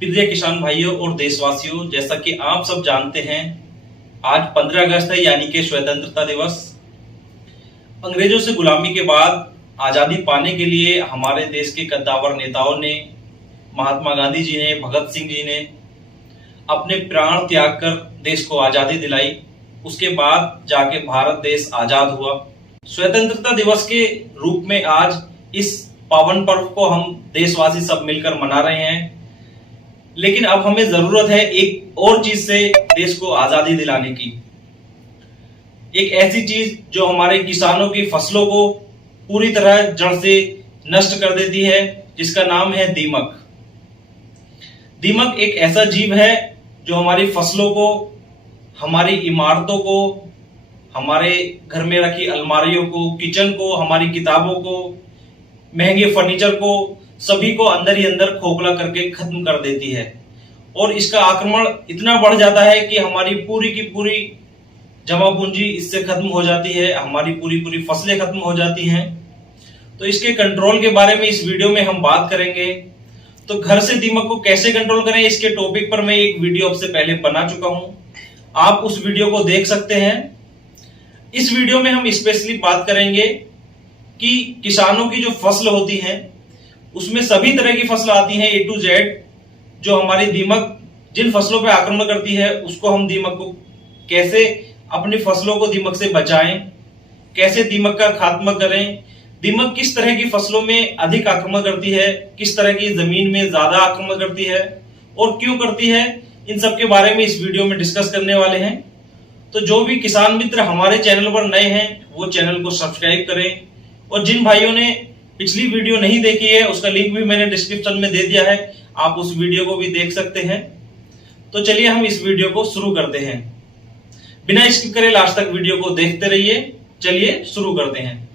प्रिय किसान भाइयों और देशवासियों, जैसा कि आप सब जानते हैं, आज 15 अगस्त है, यानी कि स्वतंत्रता दिवस। अंग्रेजों से गुलामी के बाद आजादी पाने के लिए हमारे देश के कद्दावर नेताओं ने, महात्मा गांधी जी ने, भगत सिंह जी ने अपने प्राण त्याग कर देश को आजादी दिलाई। उसके बाद जाके भारत देश आजाद हुआ। स्वतंत्रता दिवस के रूप में आज इस पावन पर्व को हम देशवासी सब मिलकर मना रहे हैं। लेकिन अब हमें जरूरत है एक और चीज से देश को आजादी दिलाने की। एक ऐसी चीज जो हमारे किसानों की फसलों को पूरी तरह जड़ से नष्ट कर देती है, जिसका नाम है दीमक। दीमक एक ऐसा जीव है जो हमारी फसलों को, हमारी इमारतों को, हमारे घर में रखी अलमारियों को, किचन को, हमारी किताबों को, महंगे फर्नीचर को, सभी को अंदर ही अंदर खोखला करके खत्म कर देती है। और इसका आक्रमण इतना बढ़ जाता है कि हमारी पूरी की पूरी जमा पूंजी इससे खत्म हो जाती है, हमारी पूरी फसलें खत्म हो जाती हैं। तो इसके कंट्रोल के बारे में इस वीडियो में हम बात करेंगे। तो घर से दीमक को कैसे कंट्रोल करें, इसके टॉपिक पर मैं एक वीडियो आपसे पहले बना चुका हूं, आप उस वीडियो को देख सकते हैं। इस वीडियो में हम स्पेशली बात करेंगे कि किसानों की जो फसल होती है उसमें सभी तरह की फसल आती हैं A to Z, जो हमारी दीमक जिन फसलों पर आक्रमण करती है उसको हम दीमक को कैसे, अपनी फसलों को दीमक से बचाएं, कैसे दीमक का खात्मा करें, दीमक किस तरह की फसलों में अधिक आक्रमण करती है, किस तरह की जमीन में ज्यादा आक्रमण करती है और क्यों करती है, इन सब के बारे में इस वीडियो में डिस्कस करने वाले हैं। तो जो भी किसान मित्र हमारे चैनल पर नए हैं वो चैनल को सब्सक्राइब करें, और जिन भाइयों ने पिछली वीडियो नहीं देखी है उसका लिंक भी मैंने डिस्क्रिप्शन में दे दिया है, आप उस वीडियो को भी देख सकते हैं। तो चलिए हम इस वीडियो को शुरू करते हैं, बिना स्किप करे लास्ट तक वीडियो को देखते रहिए। चलिए शुरू करते हैं।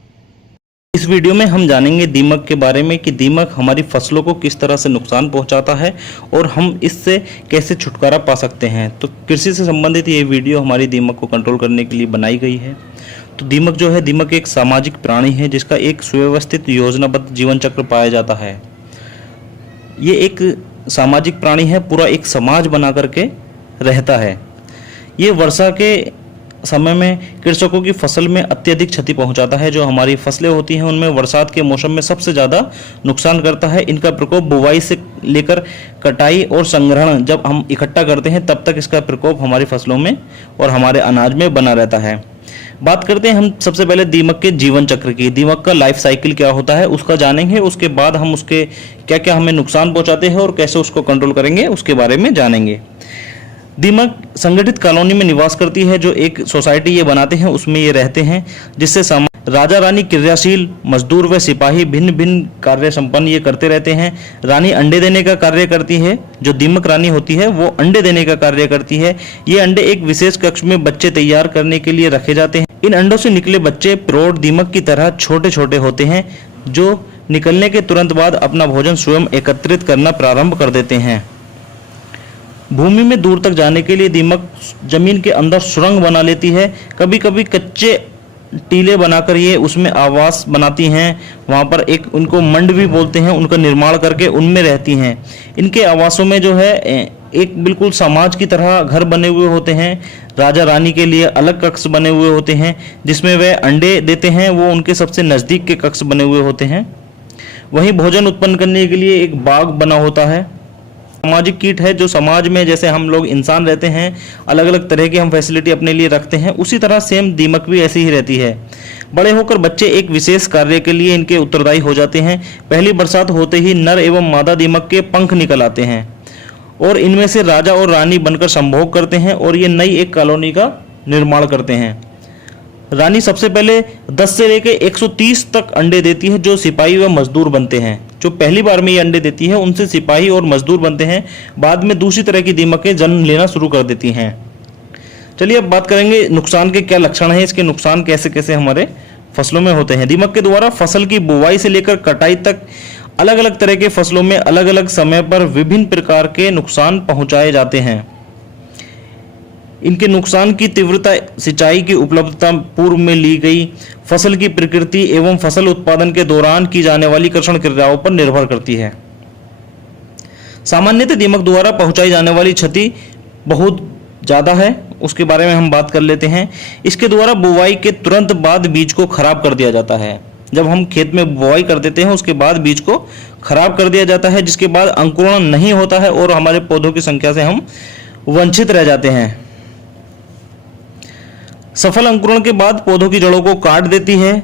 इस वीडियो में हम जानेंगे दीमक के बारे में कि दीमक हमारी फसलों को किस तरह से नुकसान पहुंचाता है और हम इससे कैसे छुटकारा पा सकते हैं। तो कृषि से संबंधित ये वीडियो हमारी दीमक को कंट्रोल करने के लिए बनाई गई है। तो दीमक जो है, दीमक एक सामाजिक प्राणी है जिसका एक सुव्यवस्थित योजनाबद्ध जीवन चक्र पाया जाता है। ये एक सामाजिक प्राणी है, पूरा एक समाज बना करके रहता है। ये वर्षा के समय में कृषकों की फसल में अत्यधिक क्षति पहुंचाता है। जो हमारी फसलें होती हैं उनमें बरसात के मौसम में सबसे ज़्यादा नुकसान करता है। इनका प्रकोप बुवाई से लेकर कटाई और संग्रहण जब हम इकट्ठा करते हैं तब तक इसका प्रकोप हमारी फसलों में और हमारे अनाज में बना रहता है। बात करते हैं हम सबसे पहले दीमक के जीवन चक्र की। दीमक का लाइफ साइकिल क्या होता है उसका जानेंगे, उसके बाद हम उसके क्या क्या हमें नुकसान पहुंचाते हैं और कैसे उसको कंट्रोल करेंगे उसके बारे में जानेंगे। दीमक संगठित कॉलोनी में निवास करती है। जो एक सोसाइटी ये बनाते हैं उसमें ये रहते हैं, जिससे राजा रानी क्रियाशील, मजदूर व सिपाही भिन्न भिन्न कार्य संपन्न ये करते रहते हैं। रानी अंडे देने का कार्य करती है। जो दीमक रानी होती है वो अंडे देने का कार्य करती है। ये अंडे एक विशेष कक्ष में बच्चे तैयार करने के लिए रखे जाते हैं। इन अंडों से निकले बच्चे प्रौढ़ दीमक की तरह छोटे छोटे होते हैं, जो निकलने के तुरंत बाद अपना भोजन स्वयं एकत्रित करना प्रारंभ कर देते हैं। भूमि में दूर तक जाने के लिए दीमक जमीन के अंदर सुरंग बना लेती है। कभी कभी कच्चे टीले बनाकर ये उसमें आवास बनाती हैं। वहाँ पर एक उनको मंड भी बोलते हैं, उनका निर्माण करके उनमें रहती हैं। इनके आवासों में जो है एक बिल्कुल समाज की तरह घर बने हुए होते हैं। राजा रानी के लिए अलग कक्ष बने हुए होते हैं जिसमें वे अंडे देते हैं, वो उनके सबसे नज़दीक के कक्ष बने हुए होते हैं। वहीं भोजन उत्पन्न करने के लिए एक बाग बना होता है। सामाजिक कीट है, जो समाज में जैसे हम लोग इंसान रहते हैं, अलग अलग तरह की हम फैसिलिटी अपने लिए रखते हैं, उसी तरह सेम दीमक भी ऐसी ही रहती है। बड़े होकर बच्चे एक विशेष कार्य के लिए इनके उत्तरदायी हो जाते हैं। पहली बरसात होते ही नर एवं मादा दीमक के पंख निकल आते हैं और इनमें से राजा और रानी बनकर संभोग करते हैं और ये नई एक कॉलोनी का निर्माण करते हैं। रानी सबसे पहले 10 से लेकर 130 तक अंडे देती है, जो सिपाही व मजदूर बनते हैं। जो पहली बार में ये अंडे देती है उनसे सिपाही और मजदूर बनते हैं। बाद में दूसरी तरह की दीमकें जन्म लेना शुरू कर देती हैं। चलिए अब बात करेंगे नुकसान के क्या लक्षण हैं, इसके नुकसान कैसे कैसे हमारे फसलों में होते हैं। दीमक के द्वारा फसल की बुवाई से लेकर कटाई तक अलग अलग तरह के फसलों में अलग अलग समय पर विभिन्न प्रकार के नुकसान पहुंचाए जाते हैं। इनके नुकसान की तीव्रता सिंचाई की उपलब्धता, पूर्व में ली गई फसल की प्रकृति एवं फसल उत्पादन के दौरान की जाने वाली कृषि क्रियाओं पर निर्भर करती है। सामान्यतः दीमक द्वारा पहुंचाई जाने वाली क्षति बहुत ज़्यादा है, उसके बारे में हम बात कर लेते हैं। इसके द्वारा बुवाई के तुरंत बाद बीज को खराब कर दिया जाता है। जब हम खेत में बुवाई कर देते हैं उसके बाद बीज को खराब कर दिया जाता है, जिसके बाद अंकुरण नहीं होता है और हमारे पौधों की संख्या से हम वंचित रह जाते हैं। सफल अंकुरण के बाद पौधों की जड़ों को काट देती है।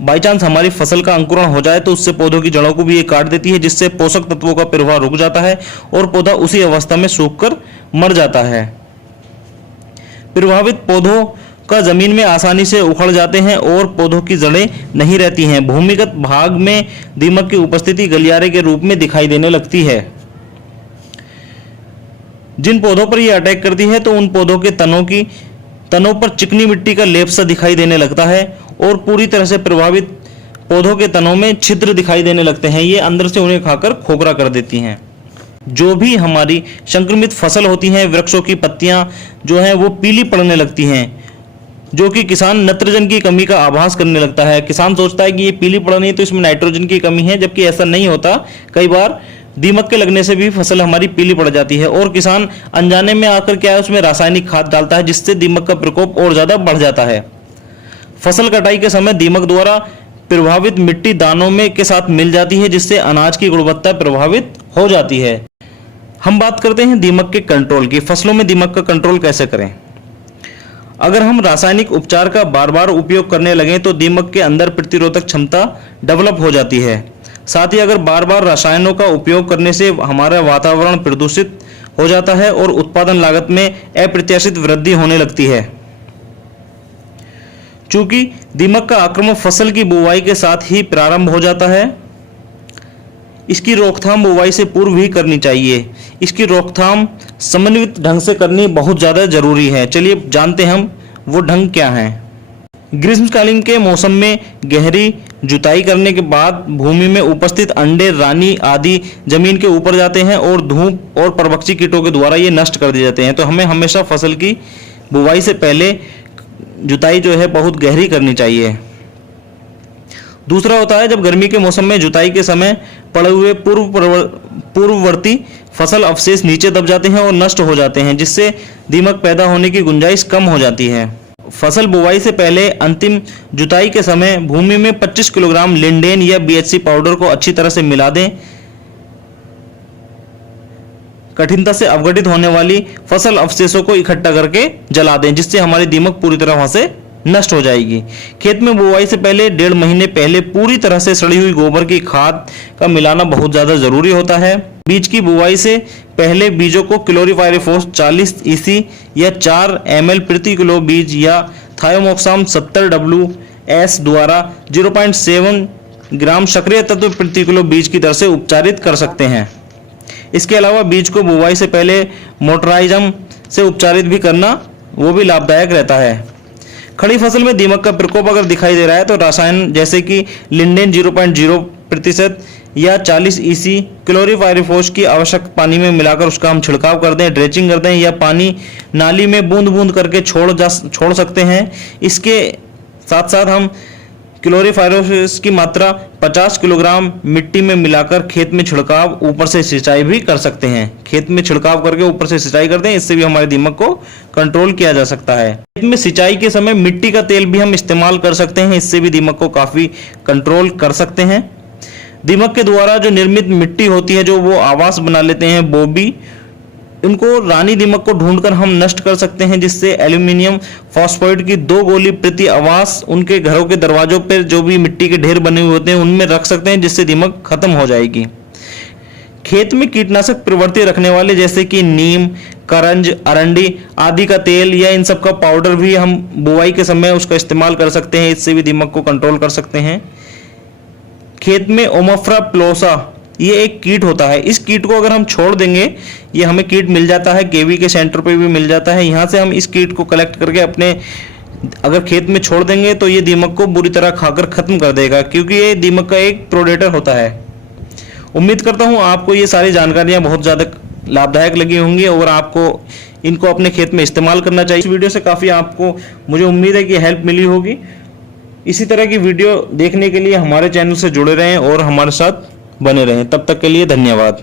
बाई चांस हमारी फसल का अंकुरण हो जाए तो उससे पौधों की जड़ों को भी ये काट देती है, जिससे पोषक तत्वों का प्रवाह रुक जाता है और पौधा उसी अवस्था में सूखकर मर जाता है। प्रभावित पौधों का जमीन में आसानी से उखड़ जाते हैं और पौधों की जड़ें नहीं रहती हैं। भूमिगत भाग में दीमक की उपस्थिति गलियारे के रूप में दिखाई देने लगती है। जिन पौधों पर यह अटैक करती है तो उन पौधों के तनों पर चिकनी मिट्टी का लेप सा दिखाई देने लगता है और पूरी तरह से प्रभावित पौधों के तनों में छिद्र दिखाई देने लगते हैं। ये अंदर से उन्हें खाकर खोखला कर देती हैं। जो भी हमारी संक्रमित फसल होती हैं, वृक्षों की पत्तियां जो हैं वो पीली पड़ने लगती हैं, जो कि किसान नाइट्रोजन की कमी का आभास करने लगता है। किसान सोचता है कि ये पीली पड़ रही है तो इसमें नाइट्रोजन की कमी है, जबकि ऐसा नहीं होता। कई बार दीमक के लगने से भी फसल हमारी पीली पड़ जाती है और किसान अनजाने में आकर क्या है उसमें रासायनिक खाद डालता है, जिससे दीमक का प्रकोप और ज़्यादा बढ़ जाता है। फसल कटाई के समय दीमक द्वारा प्रभावित मिट्टी दानों में के साथ मिल जाती है, जिससे अनाज की गुणवत्ता प्रभावित हो जाती है। हम बात करते हैं दीमक के कंट्रोल की। फसलों में दीमक का कंट्रोल कैसे करें? अगर हम रासायनिक उपचार का बार बार उपयोग करने लगें तो दीमक के अंदर प्रतिरोधक क्षमता डेवलप हो जाती है। साथ ही अगर बार बार रसायनों का उपयोग करने से हमारा वातावरण प्रदूषित हो जाता है और उत्पादन लागत में अप्रत्याशित वृद्धि होने लगती है। चूंकि दीमक का आक्रमण फसल की बुवाई के साथ ही प्रारंभ हो जाता है, इसकी रोकथाम बुवाई से पूर्व ही करनी चाहिए। इसकी रोकथाम समन्वित ढंग से करनी बहुत ज़्यादा जरूरी है। चलिए जानते हैं हम वो ढंग क्या है। ग्रीष्मकालीन के मौसम में गहरी जुताई करने के बाद भूमि में उपस्थित अंडे, रानी आदि जमीन के ऊपर जाते हैं और धूप और परभक्षी कीटों के द्वारा ये नष्ट कर दिए जाते हैं। तो हमें हमेशा फसल की बुवाई से पहले जुताई जो है बहुत गहरी करनी चाहिए। दूसरा होता है जब गर्मी के मौसम में जुताई के समय पड़े हुए पूर्ववर्ती फसल अवशेष नीचे दब जाते हैं और नष्ट हो जाते हैं, जिससे दीमक पैदा होने की गुंजाइश कम हो जाती है। फसल बुवाई से पहले अंतिम जुताई के समय भूमि में 25 किलोग्राम लिंडेन या BHC पाउडर को अच्छी तरह से मिला दें। कठिनता से अवघटित होने वाली फसल अवशेषों को इकट्ठा करके जला दें, जिससे हमारी दीमक पूरी तरह वहां से नष्ट हो जाएगी। खेत में बुवाई से पहले 1.5 महीने पहले पूरी तरह से सड़ी हुई गोबर की खाद का मिलाना बहुत ज़्यादा जरूरी होता है। बीज की बुवाई से पहले बीजों को क्लोरीपाइरिफॉस 40 EC या 4 ml प्रति किलो बीज या थायोमोक्साम 70 WS द्वारा 0.7 ग्राम सक्रिय तत्व प्रति किलो बीज की दर से उपचारित कर सकते हैं। इसके अलावा बीज को बुवाई से पहले मोटराइजम से उपचारित भी करना वो भी लाभदायक रहता है। खड़ी फसल में दीमक का प्रकोप अगर दिखाई दे रहा है तो रसायन जैसे कि लिंडेन 0.0% या 40 EC क्लोरीपाइरिफॉस की आवश्यक पानी में मिलाकर उसका हम छिड़काव कर दें, ड्रेचिंग कर दें या पानी नाली में बूंद बूंद करके छोड़ सकते हैं। इसके साथ साथ हम क्लोरीपाइरिफॉस की मात्रा 50 किलोग्राम मिट्टी में मिलाकर खेत में छिड़काव ऊपर से सिंचाई भी कर सकते हैं। खेत में छिड़काव करके ऊपर से सिंचाई करते हैं, इससे भी हमारे दीमक को कंट्रोल किया जा सकता है। खेत में सिंचाई के समय मिट्टी का तेल भी हम इस्तेमाल कर सकते हैं, इससे भी दीमक को काफी कंट्रोल कर सकते हैं। दीमक के द्वारा जो निर्मित मिट्टी होती है, जो वो आवास बना लेते हैं बोबी, इनको रानी दीमक को ढूंढकर हम नष्ट कर सकते हैं, जिससे एल्यूमिनियम फॉस्फेट की 2 गोली प्रति आवास उनके घरों के दरवाजों पर जो भी मिट्टी के ढेर बने हुए होते हैं उनमें रख सकते हैं, जिससे दीमक खत्म हो जाएगी। खेत में कीटनाशक प्रवृत्ति रखने वाले जैसे कि नीम, करंज, अरंडी आदि का तेल या इन सब का पाउडर भी हम बुआई के समय उसका इस्तेमाल कर सकते हैं, इससे भी दीमक को कंट्रोल कर सकते हैं। खेत में ओमोफ्रा प्लोसा ये एक कीट होता है, इस कीट को अगर हम छोड़ देंगे, ये हमें कीट मिल जाता है, केवी के सेंटर पे भी मिल जाता है। यहाँ से हम इस कीट को कलेक्ट करके अपने अगर खेत में छोड़ देंगे तो ये दीमक को बुरी तरह खाकर खत्म कर देगा, क्योंकि ये दीमक का एक प्रोडेटर होता है। उम्मीद करता हूँ आपको ये सारी जानकारियाँ बहुत ज़्यादा लाभदायक लगी होंगी और आपको इनको अपने खेत में इस्तेमाल करना चाहिए। इस वीडियो से काफ़ी आपको मुझे उम्मीद है कि हेल्प मिली होगी। इसी तरह की वीडियो देखने के लिए हमारे चैनल से जुड़े रहें और हमारे साथ बने रहें। तब तक के लिए धन्यवाद।